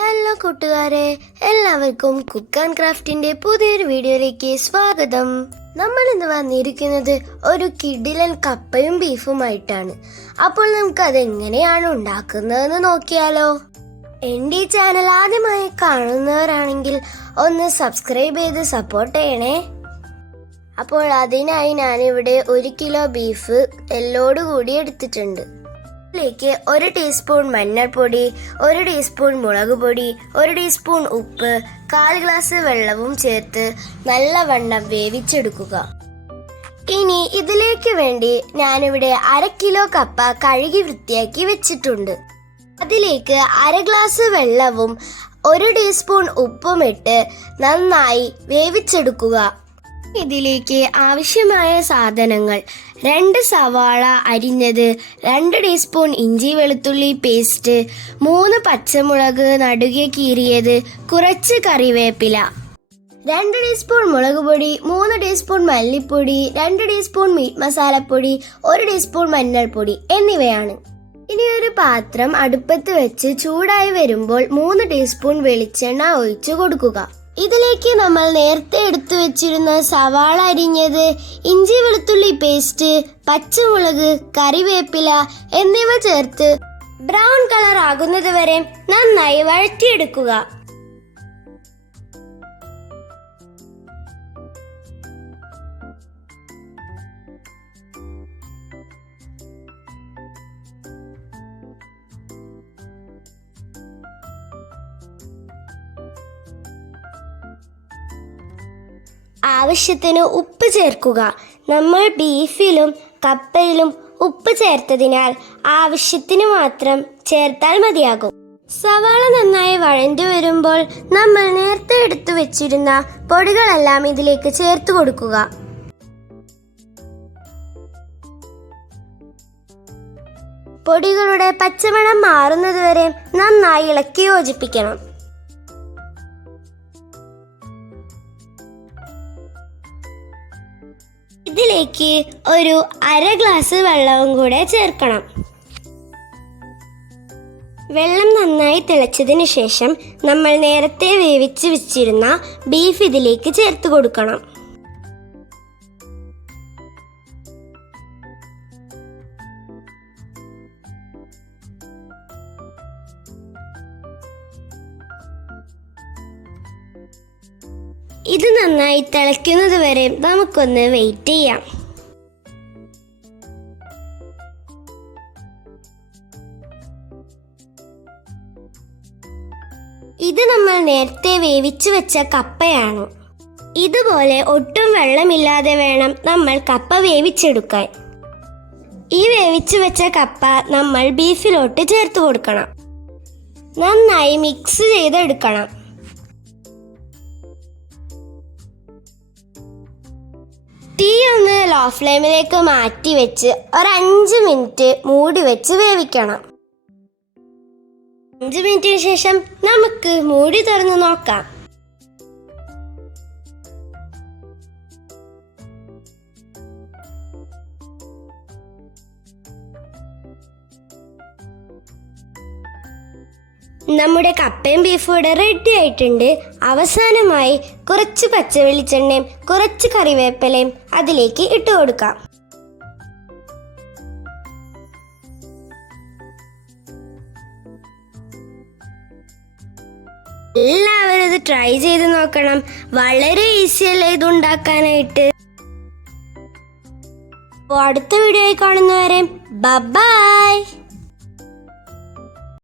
Hello കൂട്ടുകാരെ എല്ലാവർക്കും cook and ക്രാഫ്റ്റിന്റെ പുതിയൊരു വീഡിയോയിലേക്ക് സ്വാഗതം. നമ്മൾ ഇന്ന് വന്നിരിക്കുന്നത് ഒരു കിഡിലൻ കപ്പയും ബീഫുമായിട്ടാണ്. അപ്പോൾ നമുക്ക് അത് എങ്ങനെയാണ് ഉണ്ടാക്കുന്നതെന്ന് നോക്കിയാലോ. എന്റെ ചാനൽ ആദ്യമായി കാണുന്നവരാണെങ്കിൽ ഒന്ന് സബ്സ്ക്രൈബ് ചെയ്ത് സപ്പോർട്ട് ചെയ്യണേ. അപ്പോൾ അതിനായി ഞാനിവിടെ ഒരു കിലോ ബീഫ് എല്ലോട് കൂടി എടുത്തിട്ടുണ്ട്. ഇതിലേക്ക് ഒരു ടീസ്പൂൺ മഞ്ഞൾപ്പൊടി ഒരു ടീസ്പൂൺ മുളക് പൊടി ഒരു ടീസ്പൂൺ ഉപ്പ് കാൽ ഗ്ലാസ് വെള്ളവും ചേർത്ത് നല്ലവണ്ണം വേവിച്ചെടുക്കുക. ഇനി ഇതിലേക്ക് വേണ്ടി ഞാനിവിടെ അര കിലോ കപ്പ കഴുകി വൃത്തിയാക്കി വെച്ചിട്ടുണ്ട്. അതിലേക്ക് അര ഗ്ലാസ് വെള്ളവും ഒരു ടീസ്പൂൺ ഉപ്പും ഇട്ട് നന്നായി വേവിച്ചെടുക്കുക. ഇതിലേക്ക് ആവശ്യമായ സാധനങ്ങൾ രണ്ട് സവാള അരിഞ്ഞത് രണ്ട് ടീസ്പൂൺ ഇഞ്ചി വെളുത്തുള്ളി പേസ്റ്റ് മൂന്ന് പച്ചമുളക് നടുകെ കീറിയത് കുറച്ച് കറിവേപ്പില. രണ്ട് ടീസ്പൂൺ മുളക് പൊടി മൂന്ന് ടീസ്പൂൺ മല്ലിപ്പൊടി രണ്ട് ടീസ്പൂൺ മീറ്റ് മസാലപ്പൊടി ഒരു ടീസ്പൂൺ മഞ്ഞൾപ്പൊടി എന്നിവയാണ്. ഇനി ഒരു പാത്രം അടുപ്പത്ത് വെച്ച് ചൂടായി വരുമ്പോൾ മൂന്ന് ടീസ്പൂൺ വെളിച്ചെണ്ണ ഒഴിച്ചു കൊടുക്കുക. ഇതിലേക്ക് നമ്മൾ നേരത്തെ എടുത്തു വെച്ചിരുന്ന സവാള അരിഞ്ഞത് ഇഞ്ചി വെളുത്തുള്ളി പേസ്റ്റ് പച്ചമുളക് കറിവേപ്പില എന്നിവ ചേർത്ത് ബ്രൗൺ കളർ ആകുന്നത് വരെ നന്നായി വഴറ്റിയെടുക്കുക. ആവശ്യത്തിന് ഉപ്പ് ചേർക്കുക. നമ്മൾ ബീഫിലും കപ്പയിലും ഉപ്പ് ചേർത്തതിനാൽ ആവശ്യത്തിന് മാത്രം ചേർത്താൽ മതിയാകും. സവാള നന്നായി വഴണ്ടി വരുമ്പോൾ നമ്മൾ നേരത്തെ എടുത്തു വെച്ചിരുന്ന പൊടികളെല്ലാം ഇതിലേക്ക് ചേർത്ത് കൊടുക്കുക. പൊടികളുടെ പച്ചമണം മാറുന്നതുവരെ നന്നായി ഇളക്കി യോജിപ്പിക്കണം. ഇതിലേക്ക് ഒരു അര ഗ്ലാസ് വെള്ളവും കൂടെ ചേർക്കണം. വെള്ളം നന്നായി തിളച്ചതിന് ശേഷം നമ്മൾ നേരത്തെ വേവിച്ച് വെച്ചിരുന്ന ബീഫ് ഇതിലേക്ക് ചേർത്ത് കൊടുക്കണം. ഇത് നന്നായി തിളയ്ക്കുന്നത് വരെ നമുക്കൊന്ന് വെയിറ്റ് ചെയ്യാം. ഇത് നമ്മൾ നേരത്തെ വേവിച്ചു വെച്ച കപ്പയാണ്. ഇതുപോലെ ഒട്ടും വെള്ളമില്ലാതെ വേണം നമ്മൾ കപ്പ വേവിച്ചെടുക്കാൻ. ഈ വേവിച്ചു വെച്ച കപ്പ നമ്മൾ ബീഫിലോട്ട് ചേർത്ത് കൊടുക്കണം. നന്നായി മിക്സ് ചെയ്തെടുക്കണം. ലോ ഫ്ലെയിമിലേക്ക് മാറ്റി വെച്ച് ഒരു അഞ്ച് മിനിറ്റ് മൂടി വെച്ച് വേവിക്കണം. അഞ്ച് മിനിറ്റിന് ശേഷം നമുക്ക് മൂടി തുറന്ന് നോക്കാം. നമ്മുടെ കപ്പയും ബീഫും ഇവിടെ റെഡി ആയിട്ടുണ്ട്. അവസാനമായി കുറച്ച് പച്ച വെളിച്ചെണ്ണയും കുറച്ച് കറിവേപ്പിലയും അതിലേക്ക് ഇട്ട് കൊടുക്കാം. എല്ലാവരും ഇത് ട്രൈ ചെയ്ത് നോക്കണം. വളരെ ഈസി അല്ലേ ഇത് ഉണ്ടാക്കാനായിട്ട്? അപ്പോൾ അടുത്ത വീഡിയോയിൽ കാണുന്നവരെ ബൈ